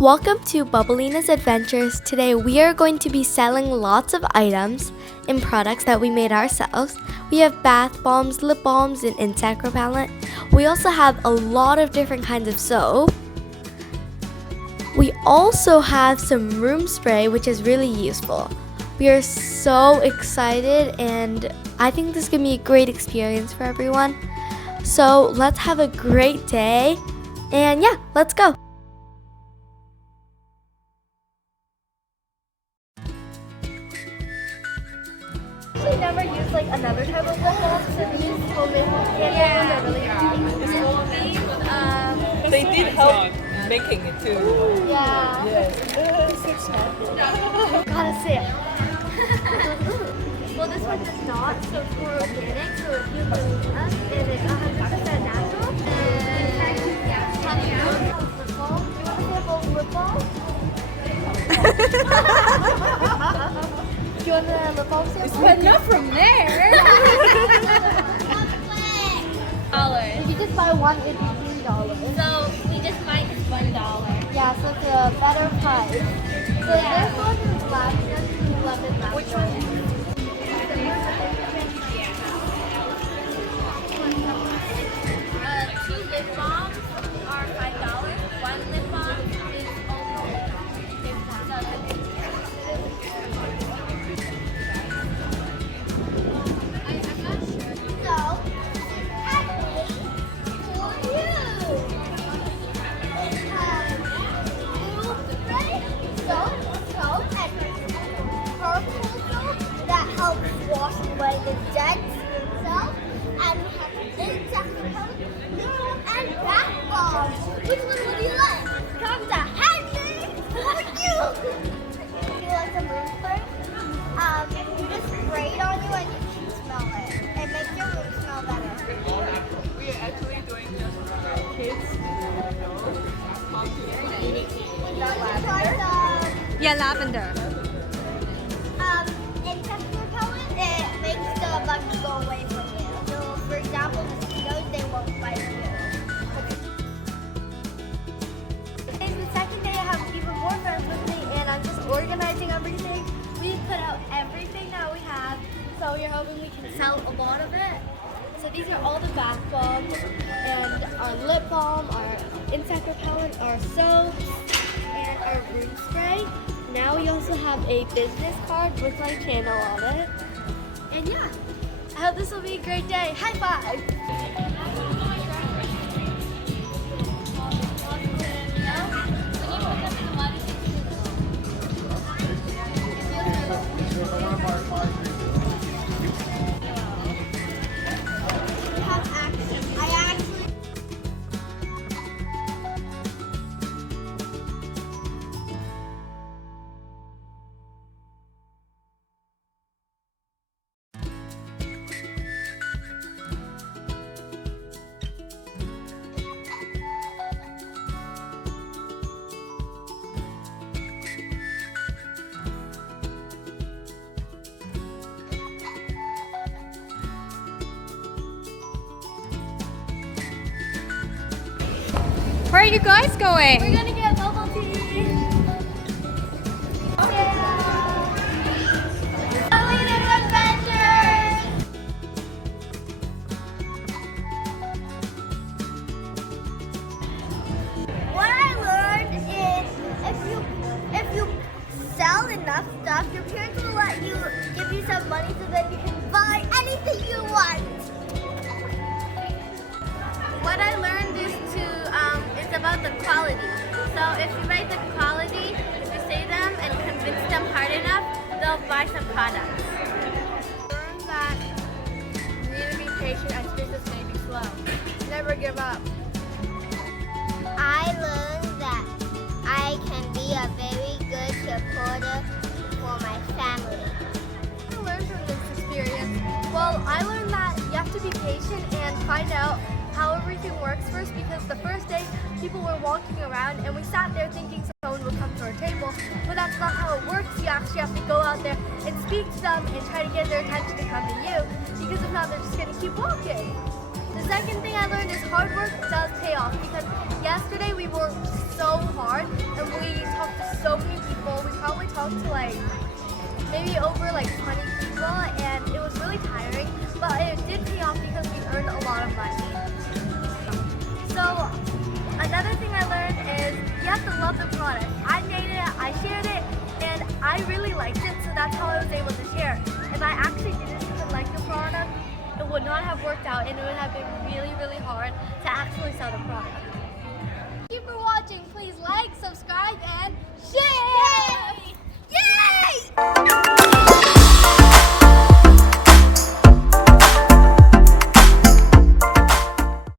Welcome to Bubblina's Adventures. Today we are going to be selling lots of items and products that we made ourselves. We have bath bombs, lip balms, and insect repellent. We also have a lot of different kinds of soap. We also have some room spray, which is really useful. We are so excited and I think this is going to be a great experience for everyone. So let's have a great day and yeah, let's go. I never used like another type of lip balm, so these homemade handmade are really happy. They did help making it too. Yeah. Gotta say it. Well, this one is not, so it's more organic, so it's eucalyptus, and it's 100% natural. And lip balm. Do you want to sample lip balm? Do you want the lip balm sample? But not from there. If you just buy one, it'd be $3. So we just buy this $1. Yeah, so it's a better price. So this one is lemon lavender. Which one? Two lip balms are $5. One lip balm is only I'm not sure. So, actually, for you, blue spray, soap, and purple soap that helps wash away the dead skin cells, and we have insect repellent, and bath bombs. Which one would you like? Come to handmade for you. You like the room spray? You just spray it on you and you can smell it. It makes your room smell better. We are actually doing this for kids. Would you try the Yeah, lavender. insect repellent? It makes the bugs go away from you. So, for example, mosquitoes, they won't bite you. Today's the second day I have even more friends with me, and I'm just organizing everything. We put out everything that we have, so we're hoping we can sell a lot of it. So these are all the bath bombs, and our lip balm, our insect repellent, our soaps, and our room spray. Now we also have a business card with my channel on it. And yeah, I hope this will be a great day. High five! Where are you guys going? We're gonna get bubble tea. Bubblina's Adventures. What I learned is if you sell enough stuff, your parents will let you give you some money so that you can buy anything you want. What I learned is it's about the quality. So if you write the quality, if you say them and convince them hard enough, they'll buy some products. Learn that you need to be patient as business may be slow. Never give up. I learned that I can be a very good supporter for my family. I learned from this experience? Well, I learned that you have to be patient and find out how everything works first, because the first day people were walking around and we sat there thinking someone would come to our table, but that's not how it works. You actually have to go out there and speak to them and try to get their attention to come to you, because if not, they're just going to keep walking. The second thing I learned is hard work does pay off, because yesterday we worked so hard and we talked to so many people. We probably talked to maybe over 20 people, and it was really tiring, but it did pay off because we earned a lot of money. So another thing I learned is you have to love the product. I made it, I shared it, and I really liked it, so that's how I was able to share. If I actually didn't even like the product, it would not have worked out, and it would have been really, really hard to actually sell the product.